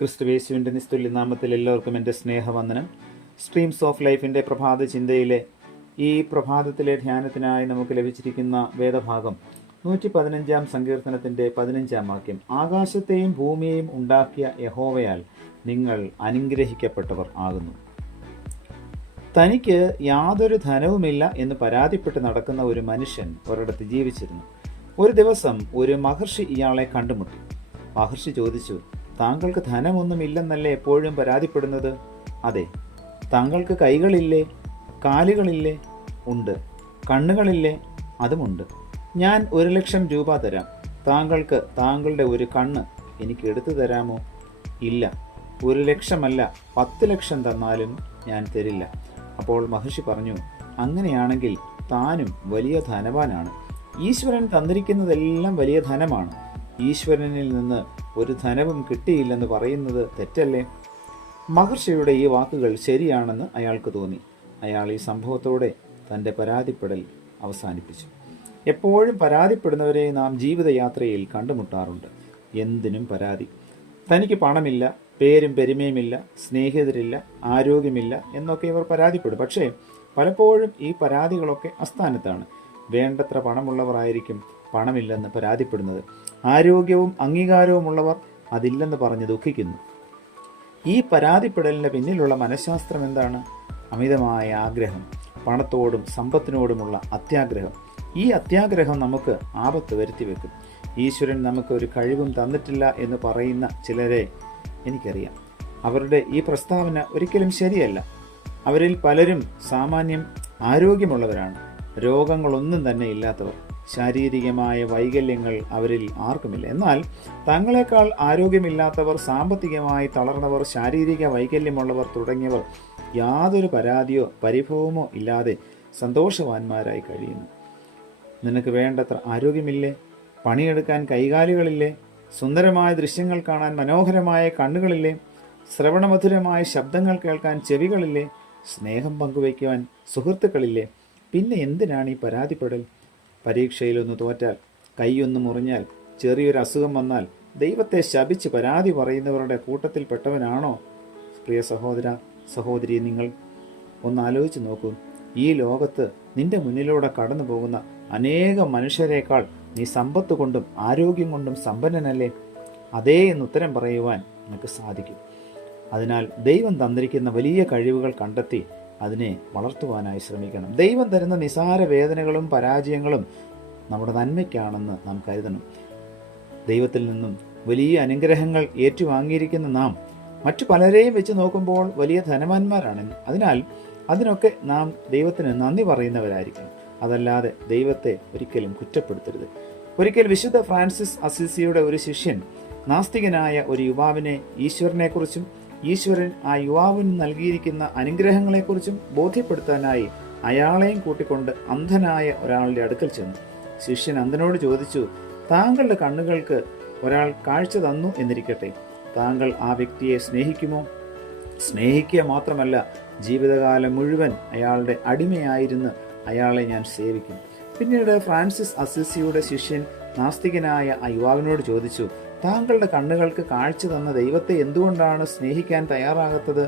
ക്രിസ്തുയേശുവിൻ്റെ നിസ്തുല്യ നാമത്തിൽ എല്ലാവർക്കും എൻ്റെ സ്നേഹവന്ദനം. സ്ട്രീംസ് ഓഫ് ലൈഫിൻ്റെ പ്രഭാത ചിന്തയിലെ ഈ പ്രഭാതത്തിലെ ധ്യാനത്തിനായി നമുക്ക് ലഭിച്ചിരിക്കുന്ന വേദഭാഗം 115 സങ്കീർത്തനത്തിൻ്റെ 15 വാക്യം. ആകാശത്തെയും ഭൂമിയെയും ഉണ്ടാക്കിയ യഹോവയാൽ നിങ്ങൾ അനുഗ്രഹിക്കപ്പെട്ടവർ ആകുന്നു. തനിക്ക് യാതൊരു ധനവുമില്ല എന്ന് പരാതിപ്പെട്ട് നടക്കുന്ന ഒരു മനുഷ്യൻ ഒരിടത്ത് ജീവിച്ചിരുന്നു. ഒരു ദിവസം ഒരു മഹർഷി ഇയാളെ കണ്ടുമുട്ടി. മഹർഷി ചോദിച്ചു, താങ്കൾക്ക് ധനമൊന്നുമില്ലെന്നല്ലേ എപ്പോഴും പരാതിപ്പെടുന്നത്? അതെ. താങ്കൾക്ക് കൈകളില്ലേ? കാലുകളില്ലേ? ഉണ്ട്. കണ്ണുകളില്ലേ? അതുമുണ്ട്. ഞാൻ 1,00,000 രൂപ തരാം. താങ്കൾക്ക് താങ്കളുടെ ഒരു കണ്ണ് എനിക്ക് എടുത്തു തരാമോ? ഇല്ല. 1,00,000 അല്ല, 10,00,000 തന്നാലും ഞാൻ തരില്ല. അപ്പോൾ മഹർഷി പറഞ്ഞു, അങ്ങനെയാണെങ്കിൽ താനും വലിയ ധനവാനാണ്. ഈശ്വരൻ തന്നിരിക്കുന്നതെല്ലാം വലിയ ധനമാണ്. ഈശ്വരനിൽ നിന്ന് ഒരു ധനവും കിട്ടിയില്ലെന്ന് പറയുന്നത് തെറ്റല്ലേ? മഹർഷിയുടെ ഈ വാക്കുകൾ ശരിയാണെന്ന് അയാൾക്ക് തോന്നി. അയാൾ ഈ സംഭവത്തോടെ തൻ്റെ പരാതിപ്പെടൽ അവസാനിപ്പിച്ചു. എപ്പോഴും പരാതിപ്പെടുന്നവരെ നാം ജീവിതയാത്രയിൽ കണ്ടുമുട്ടാറുണ്ട്. എന്തിനും പരാതി. തനിക്ക് പണമില്ല, പേരും പെരുമയുമില്ല, സ്നേഹിതരില്ല, ആരോഗ്യമില്ല എന്നൊക്കെ ഇവർ പരാതിപ്പെടും. പക്ഷേ പലപ്പോഴും ഈ പരാതികളൊക്കെ അസ്ഥാനത്താണ്. വേണ്ടത്ര പണമുള്ളവരായിരിക്കും പണമില്ലെന്ന് പരാതിപ്പെടുന്നത്. ആരോഗ്യവും അംഗീകാരവുമുള്ളവർ അതില്ലെന്ന് പറഞ്ഞ് ദുഃഖിക്കുന്നു. ഈ പരാതിപ്പെടലിന് പിന്നിലുള്ള മനഃശാസ്ത്രം എന്താണ്? അമിതമായ ആഗ്രഹം, പണത്തോടും സമ്പത്തിനോടുമുള്ള അത്യാഗ്രഹം. ഈ അത്യാഗ്രഹം നമുക്ക് ആപത്ത് വരുത്തിവെക്കും. ഈശ്വരൻ നമുക്ക് ഒരു കഴിവും തന്നിട്ടില്ല എന്ന് പറയുന്ന ചിലരെ എനിക്കറിയാം. അവരുടെ ഈ പ്രസ്താവന ഒരിക്കലും ശരിയല്ല. അവരിൽ പലരും സാമാന്യം ആരോഗ്യമുള്ളവരാണ്. രോഗങ്ങളൊന്നും തന്നെ ഇല്ലാത്തവർ. ശാരീരികമായ വൈകല്യങ്ങൾ അവരിൽ ആർക്കുമില്ല. എന്നാൽ തങ്ങളെക്കാൾ ആരോഗ്യമില്ലാത്തവർ, സാമ്പത്തികമായി തളർന്നവർ, ശാരീരിക വൈകല്യമുള്ളവർ തുടങ്ങിയവർ യാതൊരു പരാതിയോ പരിഭവമോ ഇല്ലാതെ സന്തോഷവാന്മാരായി കഴിയുന്നു. നിനക്ക് വേണ്ടത്ര ആരോഗ്യമില്ലേ? പണിയെടുക്കാൻ കൈകാലുകളില്ലേ? സുന്ദരമായ ദൃശ്യങ്ങൾ കാണാൻ മനോഹരമായ കണ്ണുകളില്ലേ? ശ്രവണമധുരമായ ശബ്ദങ്ങൾ കേൾക്കാൻ ചെവികളില്ലേ? സ്നേഹം പങ്കുവയ്ക്കുവാൻ സുഹൃത്തുക്കളില്ലേ? പിന്നെ എന്തിനാണ് ഈ പരാതിപ്പെടൽ? പരീക്ഷയിലൊന്ന് തോറ്റാൽ, കൈയൊന്ന് മുറിഞ്ഞാൽ, ചെറിയൊരു അസുഖം വന്നാൽ ദൈവത്തെ ശപിച്ച് പരാതി പറയുന്നവരുടെ കൂട്ടത്തിൽപ്പെട്ടവനാണോ പ്രിയ സഹോദര സഹോദരി? നിങ്ങൾ ഒന്ന് ആലോചിച്ച് നോക്കൂ. ഈ ലോകത്ത് നിന്റെ മുന്നിലൂടെ കടന്നു പോകുന്ന അനേകം മനുഷ്യരെക്കാൾ നീ സമ്പത്ത് കൊണ്ടും ആരോഗ്യം കൊണ്ടും സമ്പന്നനല്ലേ? അതേ എന്നുത്തരം പറയുവാൻ നിനക്ക് സാധിക്കും. അതിനാൽ ദൈവം തന്നിരിക്കുന്ന വലിയ കഴിവുകൾ കണ്ടെത്തി അതിനെ വളർത്തുവാനായി ശ്രമിക്കണം. ദൈവം തരുന്ന നിസാര വേദനകളും പരാജയങ്ങളും നമ്മുടെ നന്മയ്ക്കാണെന്ന് നാം കരുതണം. ദൈവത്തിൽ നിന്നും വലിയ അനുഗ്രഹങ്ങൾ ഏറ്റുവാങ്ങിയിരിക്കുന്ന നാം മറ്റു പലരെയും വെച്ച് നോക്കുമ്പോൾ വലിയ ധനവാന്മാരാണ്. അതിനാൽ അതിനൊക്കെ നാം ദൈവത്തിന് നന്ദി പറയുന്നവരായിരിക്കണം. അതല്ലാതെ ദൈവത്തെ ഒരിക്കലും കുറ്റപ്പെടുത്തരുത്. ഒരിക്കൽ വിശുദ്ധ ഫ്രാൻസിസ് അസിസിയുടെ ഒരു ശിഷ്യൻ നാസ്തികനായ ഒരു യുവാവിനെ ഈശ്വരനെക്കുറിച്ചും ഈശ്വരൻ ആ യുവാവിന് നൽകിയിരിക്കുന്ന അനുഗ്രഹങ്ങളെക്കുറിച്ചും ബോധ്യപ്പെടുത്താനായി അയാളെയും കൂട്ടിക്കൊണ്ട് അന്ധനായ ഒരാളുടെ അടുക്കൽ ചെന്നു. ശിഷ്യൻ അന്ധനോട് ചോദിച്ചു, താങ്കളുടെ കണ്ണുകൾക്ക് ഒരാൾ കാഴ്ച തന്നു എന്നിരിക്കട്ടെ, താങ്കൾ ആ വ്യക്തിയെ സ്നേഹിക്കുമോ? സ്നേഹിക്കുക മാത്രമല്ല, ജീവിതകാലം മുഴുവൻ അയാളുടെ അടിമയായിരുന്ന് അയാളെ ഞാൻ സേവിക്കും. പിന്നീട് ഫ്രാൻസിസ് അസിസിയുടെ ശിഷ്യൻ നാസ്തികനായ ആ യുവാവിനോട് ചോദിച്ചു, താങ്കളുടെ കണ്ണുകൾക്ക് കാഴ്ച തന്ന ദൈവത്തെ എന്തുകൊണ്ടാണ് സ്നേഹിക്കാൻ തയ്യാറാകാത്തത്?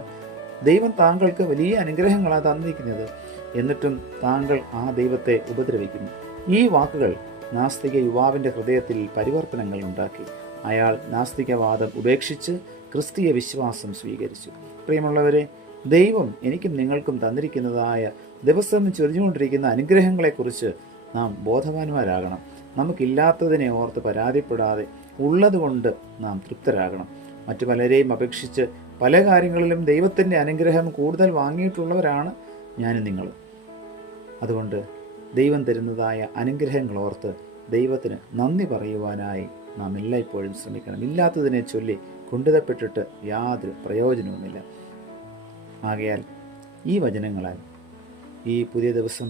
ദൈവം താങ്കൾക്ക് വലിയ അനുഗ്രഹങ്ങളാണ് തന്നിരിക്കുന്നത്, എന്നിട്ടും താങ്കൾ ആ ദൈവത്തെ ഉപദ്രവിക്കുന്നു. ഈ വാക്കുകൾ നാസ്തിക യുവാവിൻ്റെ ഹൃദയത്തിൽ പരിവർത്തനങ്ങൾ ഉണ്ടാക്കി. അയാൾ നാസ്തികവാദം ഉപേക്ഷിച്ച് ക്രിസ്തീയ വിശ്വാസം സ്വീകരിച്ചു. പ്രിയമുള്ളവരെ, ദൈവം എനിക്കും നിങ്ങൾക്കും തന്നിരിക്കുന്നതായ ദിവസം ചൊരിഞ്ഞുകൊണ്ടിരിക്കുന്ന അനുഗ്രഹങ്ങളെക്കുറിച്ച് നാം ബോധവാന്മാരാകണം. നമുക്കില്ലാത്തതിനെ ഓർത്ത് പരാതിപ്പെടാതെ ഉള്ളതുകൊണ്ട് നാം തൃപ്തരാകണം. മറ്റു പലരെയും അപേക്ഷിച്ച് പല കാര്യങ്ങളിലും ദൈവത്തിൻ്റെ അനുഗ്രഹം കൂടുതൽ വാങ്ങിയിട്ടുള്ളവരാണ് ഞാനും നിങ്ങളും. അതുകൊണ്ട് ദൈവം തരുന്നതായ അനുഗ്രഹങ്ങൾ ഓർത്ത് ദൈവത്തിന് നന്ദി പറയുവാനായി നാം എല്ലായ്പ്പോഴും ശ്രമിക്കണം. ഇല്ലാത്തതിനെ ചൊല്ലി കൊണ്ടുതപ്പെട്ടിട്ട് യാതൊരു പ്രയോജനവുമില്ല. ആകയാൽ ഈ വചനങ്ങളാൽ ഈ പുതിയ ദിവസം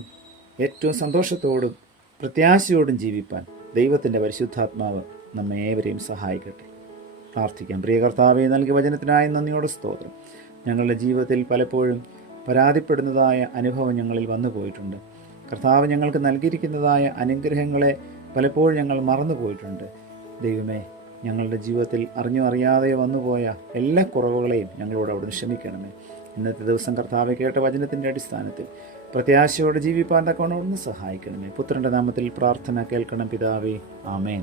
ഏറ്റവും സന്തോഷത്തോടും പ്രത്യാശയോടും ജീവിപ്പാൻ ദൈവത്തിൻ്റെ പരിശുദ്ധാത്മാവ് നമ്മെ ഏവരെയും സഹായിക്കട്ടെ. പ്രാർത്ഥിക്കാം. പ്രിയ കർത്താവേ, നൽകിയ വചനത്തിനായി നന്ദിയോടെ സ്തോത്രം. ഞങ്ങളുടെ ജീവിതത്തിൽ പലപ്പോഴും പരാതിപ്പെടുന്നതായ അനുഭവം ഞങ്ങളിൽ വന്നു പോയിട്ടുണ്ട്. കർത്താവ് ഞങ്ങൾക്ക് നൽകിയിരിക്കുന്നതായ അനുഗ്രഹങ്ങളെ പലപ്പോഴും ഞങ്ങൾ മറന്നു പോയിട്ടുണ്ട്. ദൈവമേ, ഞങ്ങളുടെ ജീവിതത്തിൽ അറിഞ്ഞോ അറിയാതെയോ വന്നുപോയ എല്ലാ കുറവുകളെയും ഞങ്ങളോട് അവിടുന്ന് ക്ഷമിക്കണമേ. ഇന്നത്തെ ദിവസം കർത്താവെ കേട്ട വചനത്തിൻ്റെ അടിസ്ഥാനത്തിൽ പ്രത്യാശയോടെ ജീവിപ്പാൻ തക്കവണ്ണം അവിടുന്ന് സഹായിക്കണമേ. പുത്രൻ്റെ നാമത്തിൽ പ്രാർത്ഥന കേൾക്കണം പിതാവേ. ആമേൻ.